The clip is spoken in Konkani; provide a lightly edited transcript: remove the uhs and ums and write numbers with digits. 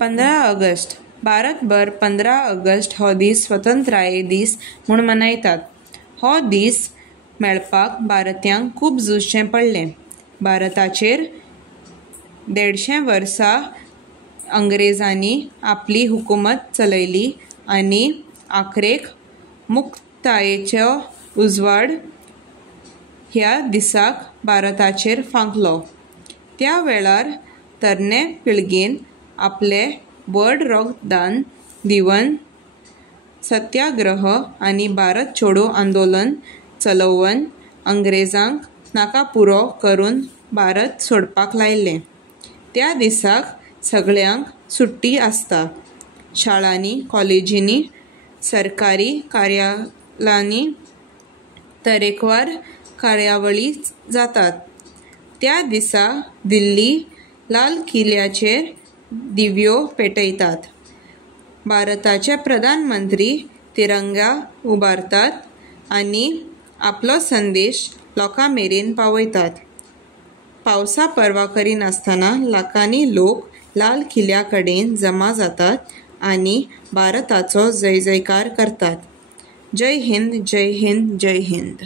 15 ऑगस्ट भारतभर 15 ऑगस्ट हो दीस स्वतंत्राये दीस म्हूण मनयतात. हो दीस मेळपाक भारतीयांक खूब झुजचें पडलें. भारताचेर 150 वर्सां अंग्रेजांनी आपली हुकूमत चलयली आनी आखरेक मुक्तायेचो उजवाड ह्या दिसाक भारताचेर फांकलो. त्या वेळार तरणे पिळगेन आपलें व्हड रगतदान दिवन सत्याग्रह आनी भारत छोडो आंदोलन चलोवन अंग्रेजांक नाकापुरो करून भारत सोडपाक लायलें. त्या दिसाक सगळ्यांक सुट्टी आसता. शाळांनी, कॉलेजींनी, सरकारी कार्यालयांनी तरेकवार कार्यावळी जातात. त्या दिसा दिल्ली लाल किल्ल्याचेर दिव्यो पेटयतात. भारताचे प्रधानमंत्री तिरंगा उबारतात आनी आपलो संदेश लोकां मेरेन पावयतात. पावसा पर्वा करिनासतना लाखांनी लोक लाल किल्ल्या कडेन जमा जातात आनी भारताचो जय जयकार करतात. जय हिंद, जय हिंद, जय हिंद.